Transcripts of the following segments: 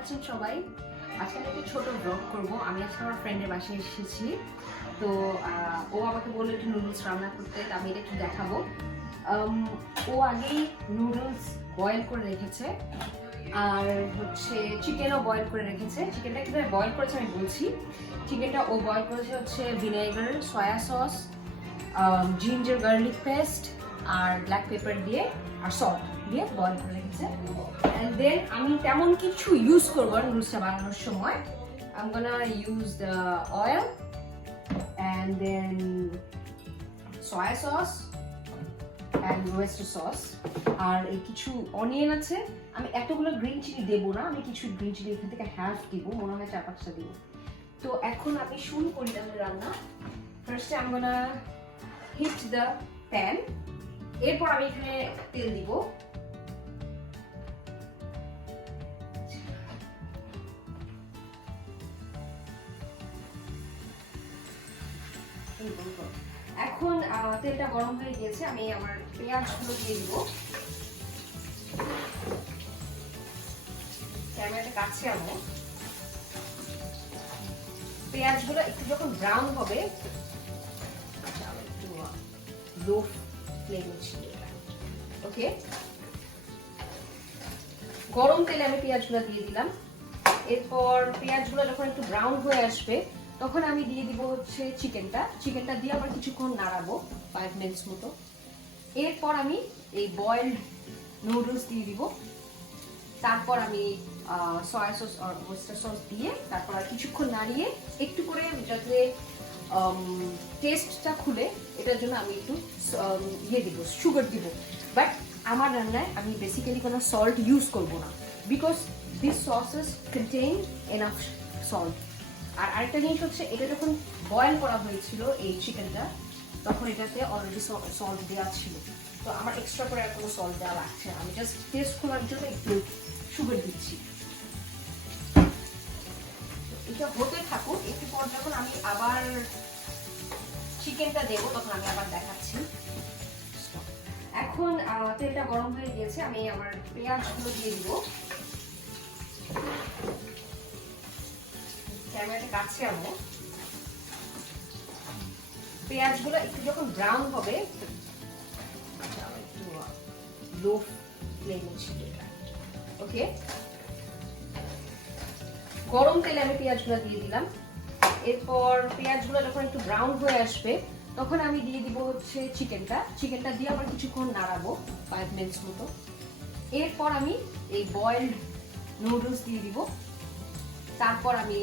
আছেন সবাই? আজকে আমি একটা ছোট ব্লগ করব। আমি আজকে আমার ফ্রেন্ডের বাসায় এসেছি। তো ও আমাকে বললো একটু নুডলস রান্না করতে, আমি এটা একটু দেখাবো। ও আগেই নুডলস বয়েল করে রেখেছে, আর হচ্ছে চিকেনও বয়েল করে রেখেছে। চিকেনটা কিভাবে বয়েল করেছে আমি বলছি। চিকেনটা ও বয়েল করেছে হচ্ছে vinegar, soy sauce, ginger garlic paste আর ব্ল্যাক পেপার দিয়ে আর সল্ট দিয়ে বয়েল করে রেখেছে। অ্যান্ড দেন আমি তেমন কিছু ইউজ করবো নুডলসটা বানানোর সময়। I'm gonna use the oil and then soy sauce and oyster sauce আর এই কিছু অনিয়ন আছে। আমি এতগুলো গ্রিন চিলি দেবো না, আমি কিছু গ্রিন চিলি এখান থেকে হাফ দিব, মনে হয় 4-5টা দিব। তো এখন আমি শুরু করি তাহলে রান্না। ফার্স্টে I'm gonna heat the pan, এরপর আমি এখানে তেল দিব। এখন তেলটা গরম হয়ে গিয়েছে, আমি আমার পেঁয়াজগুলো দিয়ে দিব। ক্যামেরাটা কাছে আনো। পেঁয়াজগুলো একটু যখন ব্রাউন হবে, লো ফ্লেমে ছিল, ওকে। গরম তেলে আমি পেঁয়াজগুলো দিয়ে দিলাম। এরপর পেঁয়াজগুলো যখন একটু ব্রাউন হয়ে আসবে, তখন আমি দিয়ে দিব হচ্ছে চিকেনটা দিয়ে আবার কিছুক্ষণ নাড়াবো 5 মিনিটস মতো। এরপর আমি এই বয়েলড নুডলস দিয়ে দিব। তারপর আমি সয়া সস আর ওয়েস্টার সস দিয়ে তারপর আর কিছুক্ষণ নাড়িয়ে একটু করে যাতে টেস্টটা খুলে, এটার জন্য আমি একটু দিব, সুগার দিব। বাট আমার রান্নায় আমি বেসিক্যালি কোনো সল্ট ইউজ করব না, because this sauces contain enough salt. আর আরেকটা জিনিস হচ্ছে, এটা যখন বয়েল করা হয়েছিল এই চিকেনটা, তখন এটাতে অলরেডি সল্ট দেওয়া ছিল। তো আমার এক্সট্রা করে আর কোনো সল্ট দেওয়া লাগছে না, আমি জাস্ট টেস্ট করার জন্য একটু সুগার দিচ্ছি। এটা হতে থাকুক, একটু পর যখন আমি আবার চিকেনটা দেবো তখন আমি আবার দেখাচ্ছি। এখন তেলটা গরম হয়ে গিয়েছে, আমি আমার পেঁয়াজগুলো দিয়ে দিব। ক্যামেরাটা কাছে আনো। পেঁয়াজগুলো একটু যখন ব্রাউন হবে, লো ফ্লেমে ছিল, ওকে। গরম তেলে আমি পেঁয়াজগুলো দিয়ে দিলাম। এরপর পেঁয়াজগুলো যখন একটু ব্রাউন হয়ে আসবে, তখন আমি দিয়ে দিব হচ্ছে চিকেনটা দিয়ে আবার কিছুক্ষণ নাড়াবো 5 মিনিটস মতো। এরপর আমি এই বয়েলড নুডলস দিয়ে দিব। তারপর আমি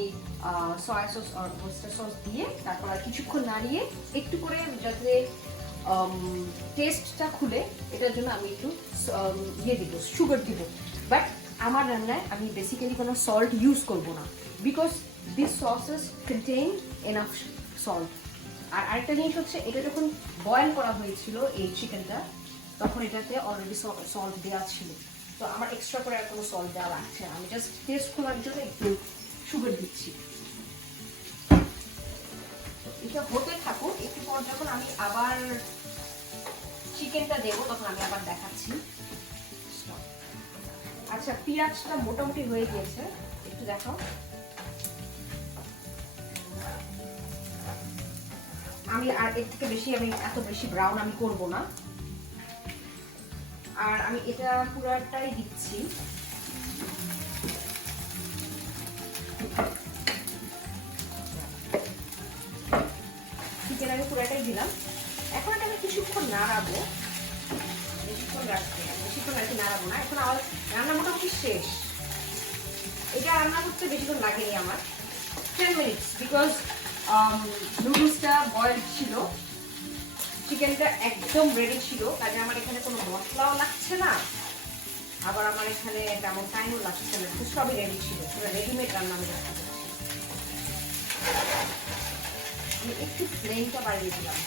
সয়া সস আর ওয়েস্টার সস দিয়ে তারপর আর কিছুক্ষণ নাড়িয়ে একটু করে যাতে টেস্টটা খুলে, এটার জন্য আমি একটু দিব, সুগার দিব। বাট আমার রান্নায় আমি বেসিক্যালি কোনো সল্ট ইউজ করব না, because this sauces contain enough salt. আর আরেকটা জিনিস হচ্ছে, এটা যখন বয়েল করা হয়েছিল এই চিকেনটা, তখন এটাতে অলরেডি সল্ট দেওয়া ছিল। তো আমার এক্সট্রা করে আর কোনো সল্ট দেওয়া লাগছে না, আমি জাস্ট টেস্ট করার জন্য একটু সুগার দিচ্ছি। এটা হতে থাকুক, একটু পর যখন আমি আবার চিকেনটা দেবো তখন আমি আবার দেখাচ্ছি। আচ্ছা, পেঁয়াজটা মোটামুটি হয়ে গিয়েছে, একটু দেখো। আমি আর এর থেকে বেশি, আমি এত বেশি ব্রাউন আমি করব না। আর আমি এটা পুরোটাই দিচ্ছি। চিকেন আমি পুরোটাই দিলাম। এখন এটা আমি কিছুক্ষণ নাড়াবো, বেশিক্ষণ নাড়াবো না। এখন আমার রান্না মোটামুটি শেষ। এটা রান্না করতে বেশিক্ষণ লাগেনি আমার, 10 মিনিটস, বিকজ নুডলসটা বয়েল ছিল, চিকেনটা একদম রেডি ছিল। কাজে আমার এখানে কোনো মশলাও লাগছে না, আবার আমার এখানে তেমন টাইমও লাগছে না, সবই রেডি ছিল, পুরো রেডিমেড রান্না আমি রান্না করছি। আমি একটু ফ্লেমটা বাড়িয়ে দিলাম।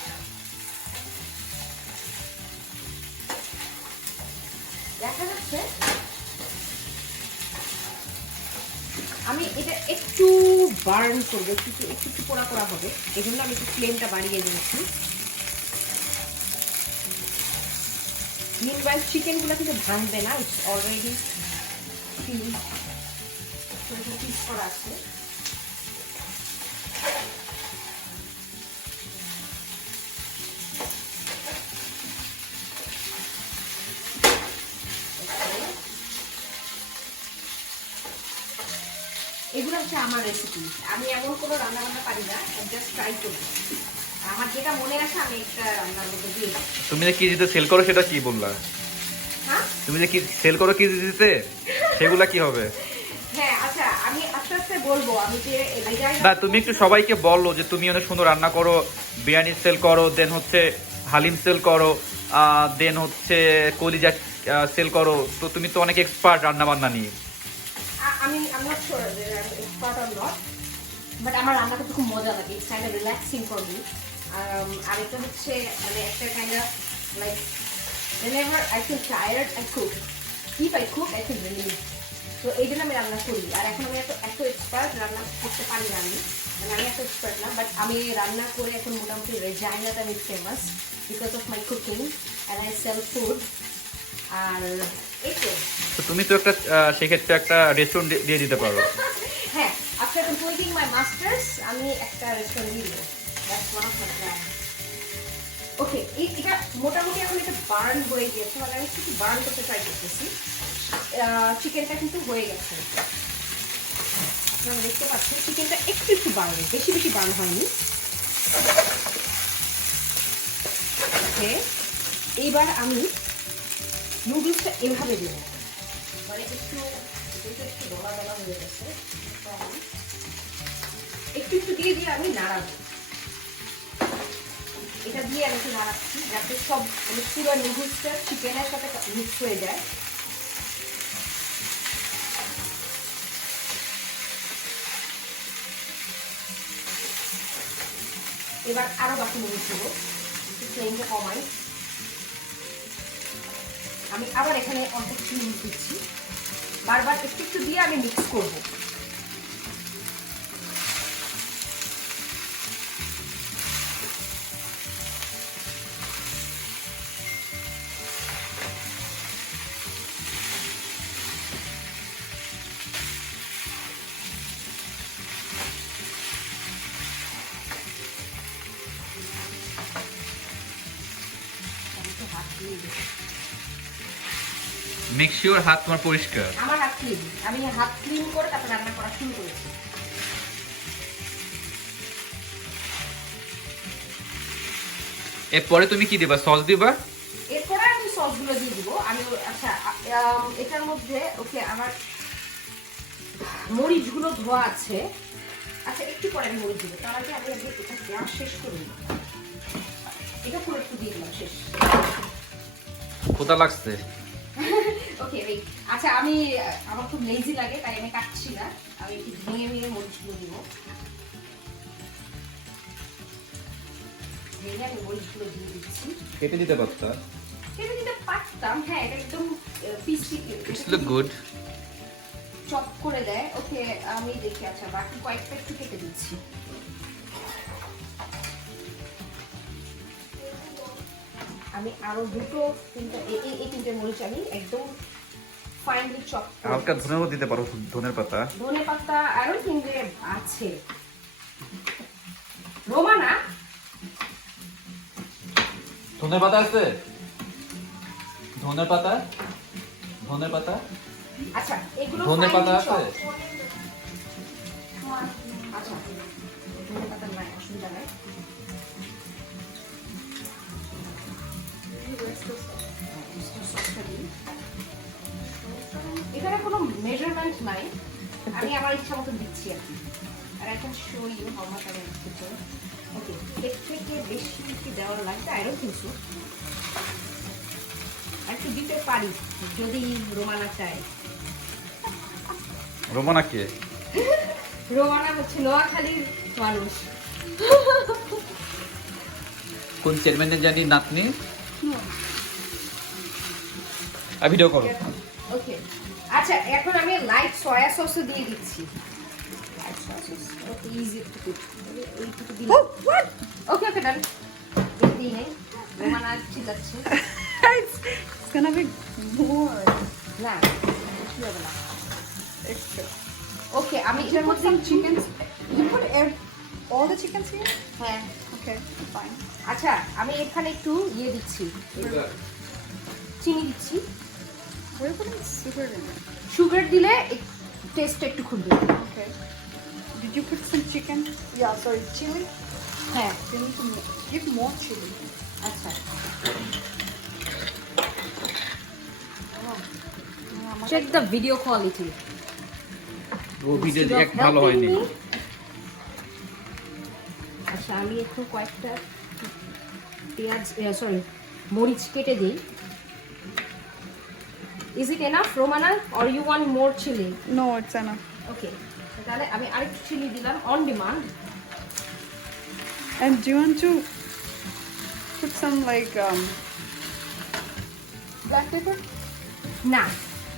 দেখা যাচ্ছে আমি এটা একটু বার্ন করবো, একটু পোড়া পোড়া হবে, এই জন্য আমি একটু ফ্লেমটা বাড়িয়ে দিয়েছি। মিনওয়াইল চিকেনগুলো কিন্তু ভাঙবে না, ইটস অলরেডি করা আছে। এগুলো হচ্ছে আমার রেসিপি। আমি এমন কোনো রান্না বান্না পারি না, জাস্ট ট্রাই করি। আমার যেটা মনে আসে আমি একটা রান্নার মধ্যে দিয়ে দিই। তুমি যে কেজিতে সেল করো সেটা কি বললা? হ্যাঁ, তুমি যে কি সেল করো কেজিতে, সেগুলা কি হবে? হ্যাঁ, আচ্ছা আমি আস্তে আস্তে বলবো। আমি যে না, তুমি একটু সবাইকে বলো যে তুমি অনেক সুন্দর রান্না করো, বিরিয়ানি সেল করো, দেন হচ্ছে হালিম সেল করো, দেন হচ্ছে কলিজা সেল করো। তো তুমি তো অনেক এক্সপার্ট রান্না বান্না নিয়ে। আমি নট শিওর যে আমি এক্সপার্ট অর নট, বাট আমার রান্না করতে খুব মজা লাগে। It's kind of relaxing for me. আর এটা হচ্ছে মানে একটা kind of like whenever I feel tired I cook. If I cook I feel relieved. তো এই জন্য আমি রান্না করি। আর এখন আমি এত এক্সপার্ট রান্না করতে পারি না। মানে আমি এত এক্সপার্ট না, বাট আমি রান্না করে এখন মোটামুটি রেজাইনাতে আমি famous because of my cooking and I sell food. আর এই তো তুমি তো একটা সেক্ষেত্রে একটা রেস্টুরেন্ট দিয়ে দিতে পারো। হ্যাঁ, আফটার কমপ্লিটিং মাই মাস্টার্স আমি একটা রেস্টুরেন্ট দিব। That's one of my plan. Okay, এটা মোটামুটি এখন এটা বার্ন হয়ে গিয়েছে, মানে আমি একটু বার্ন করতে ট্রাই করতেছি। চিকেনটা কিন্তু হয়ে গেছে, আপনারা দেখতে পাচ্ছেন চিকেনটা একটু বার্ন, বেশি বার্ন হয়নি। ওকে, এইবার আমি নুডলসটা এভাবে দেব, মানে একটু দলা হয়ে গেছে, একটু দিয়ে আমি নাড়াবো। এটা দিয়ে আমি একটু নাড়াচ্ছি যাতে সব মানে পুরো নুডলসটা চিকেনের সাথে মিক্স হয়ে যায়। এবার আরো বাকি নুডলস দেবো, একটু ফ্লেমটা কমাই। আমি আবার এখানে অল্প কিছু নুডলস দিচ্ছি, বারবার একটু দিয়ে আমি মিক্স করবো। মেক শিওর হাত তোমার পরিষ্কার। আমার হাত ক্লিন, আমি হাত ক্লিন করে তারপর রান্না করা শুরু করেছি। এরপরে তুমি কি দিবা? সস দিবা? এরপরে আমি সসগুলো দিয়ে দিব। আমি আচ্ছা এটার মধ্যে ওকে আমার মরিচগুলো ধোয়া আছে। আচ্ছা একটু পরে আমি মরিচ দিব, তার আগে আমি এটা দেওয়া শেষ করি। এটা পুরো একটু দিয়ে দিলাম, শেষ। কোথা লাগছে? ওকে, আচ্ছা আমি আমার খুব লেজি লাগে তাই আমি কাটছি না, আমি একটু ভেঙে মরিচগুলো দিব। ভেঙে আমি মরিচগুলো দিয়ে দিচ্ছি। কেটে দিতে পারতা? কেটে দিতে পারতাম, হ্যাঁ, এটা একদম পিসি ইটস লুক গুড। চপ করে দেয়। ওকে, আমি দেখি। আচ্ছা বাকি কয়েকটা একটু কেটে দিচ্ছি। আমি আরো দুটো এই তিনটে মরিচ আমি একদম ফাইনলি চপ করে হালকা ধনেও দিতে পারো, ধনের পাতা। ধনে পাতা আরো তিনটে আছে। রোমানা, ধনের পাতা আছে? ধনের পাতা, ধনের পাতা। আচ্ছা এগুলো ধনের পাতা আছে? আচ্ছা ধনে পাতা নাই, অসুবিধা নাই। এখানে কোনো মেজারমেন্ট নাই, আমি আমার ইচ্ছা মতো দিচ্ছি আর কি। আর এখন show you how much I am দিচ্ছি। ওকে, এর থেকে বেশি কি দেওয়ার লাগবে? I don't think so. একটু দিতে পারি যদি রোমানা চায়। রোমানা কে? রোমানা হচ্ছে নোয়াখালীর মানুষ। কোন চেয়ারম্যানের জানি নাতনি? ভিডিও করো। ওকে, আচ্ছা এখন আমি লাইট সয়া সস দিয়ে দিচ্ছি। Light soya sauce easy to cook. এইটুকু দিই। ওকে ওকে ডান। এই নেই রোমানা ঠিক আছে। It's gonna be more. না, কিছু হবে না। Extra. ওকে আমি There এটার was মধ্যে some chickens. You put all the chickens here? হ্যাঁ Okay, fine. আচ্ছা আমি এখানে একটু ইয়ে দিচ্ছি চিনি দিচ্ছি We're putting sugar in it. Sugar দিলে টেস্টটা একটু খুলবে Okay. Did you put some chicken? Yeah, sorry, chili. হ্যাঁ You need to give more chili. আচ্ছা Oh, check the video quality ও ভিডিও এক ভালো হয়নি। আচ্ছা আমি একটু কয়েকটা পেঁয়াজ সরি মরিচ কেটে দিই is it enough Romana or you want more chili no, it's enough. Okay তাহলে আমি আরেকটু চিলি দিলাম on demand And do you want to put some like black pepper? না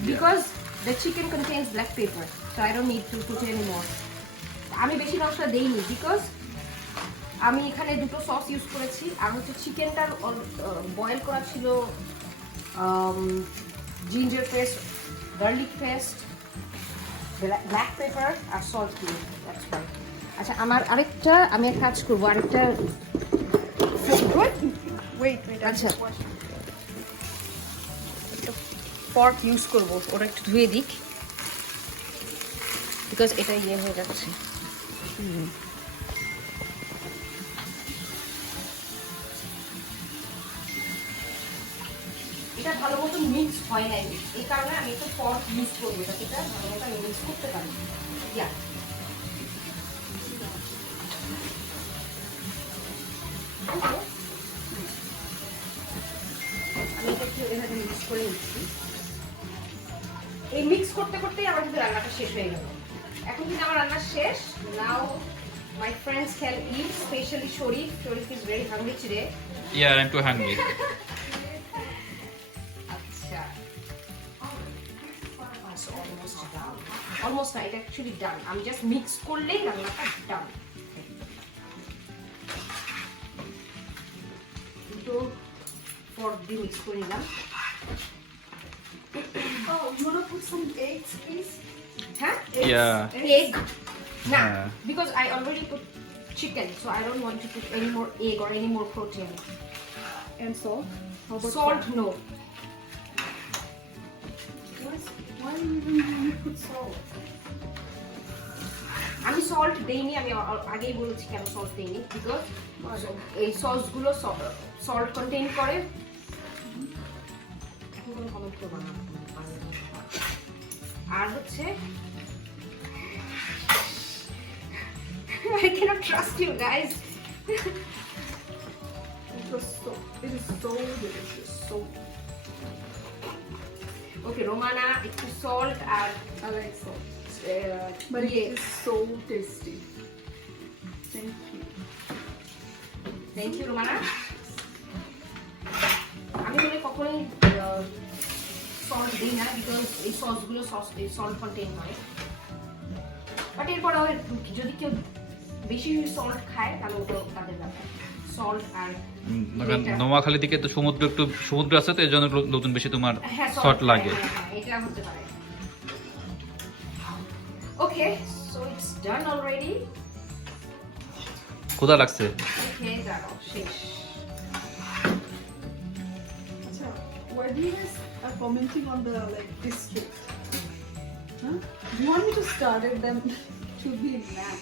because the chicken contains black pepper so I don't need to put any more আমি বেশি মশলা দেইনি because আমি এখানে দুটো সস ইউজ করেছি আর হচ্ছে চিকেনটার বয়েল করা ছিল ginger paste garlic paste black pepper আর সল্ট দিয়ে দ্যাটস রাইট আচ্ছা আমার আরেকটা আমি এক কাজ করবো আরেকটা What? Wait, I আচ্ছা have a question. Pot use করবো ওটা একটু ধুয়ে দিক বিকজ এটা ইয়ে হয়ে যাচ্ছে এটা ভালো মতো মিক্স হয় নাই এই কারণে আমি একটু পট ইউজ করবো যাতে এটা ভালো মতো আমি মিক্স করতে পারি ইয়া আমি এটা একটু এভাবে মিক্স করে নিচ্ছি এই মিক্স করতে করতেই আমার কিন্তু রান্নাটা শেষ হয়ে গেল এখন কিন্তু আমার রান্না শেষ now my friends can eat specially Sharif is very hungry today Yeah, I'm too hungry. আচ্ছা অলমোস্ট এটা অ্যাকচুয়ালি ডান আমি জাস্ট মিক্স করলেই রান্নাটা ডান দুটো পট দিয়ে মিক্স করে নিলাম Oh, you want to put some eggs, please? হ্যাঁ Yeah. egg না হ্যাঁ। because I already put chicken so I don't want to put any more egg or any more protein And salt? How about salt no Why do you even put salt? আমি salt দেইনি আমি আগেই বলেছি কেন salt দেইনি because এই সসগুলো salt contain করে এখন কোনো কমেন্ট করবো না আর হচ্ছে I cannot trust you guys It is so delicious. So okay Romana একটু সল্ট আর I like salt. But it is so tasty. Thank you. Thank you Romana আমি বলে কখনোই সল্ট দিই না বিকজ এই সসগুলো সল্ট কন্টেইন হয় বাট এরপর যদি কেউ বেশি সল্ট খায় তাহলে ওটা তাদের ব্যাপার সল্ট আর নোয়াখালী দিকে তো সমুদ্র আছে তো এর জন্য নতুন বেশি তোমার হ্যাঁ শর্ট লাগে। এটা হতে পারে okay so it's done already ক্ষুধা লাগছে। ওকে দাঁড়াও শেষ So, why do you guys are commenting on the like district? Huh? Do you want me to start it then? To be mad.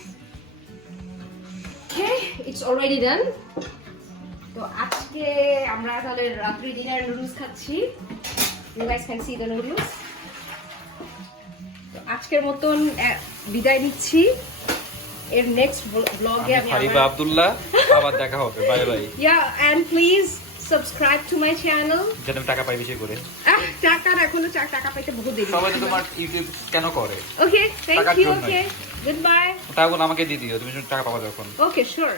Okay, it's already done. তো আজকে আমরা তাহলে রাত্রি dinner noodles খাচ্ছি। You guys can see the noodles. তো আজকের মতন বিদায় নিচ্ছি। এর নেক্সট ব্লগে আমি হারিবা আব্দুল্লাহ আবার দেখা হবে। Bye bye. Yeah, and please subscribe to my channel. যেন টাকা পাই বেশি করে। টাকা এখনো টাকা পাইতে বহুত দেরি। সবাই তো তোমার ইউটিউব কেন করে? Okay, thank টাকার you. জন্যই। Okay. Goodbye. টাকাগুলো আমাকে দিয়ে দিও তুমি টাকা পাবা যখন। Okay, sure.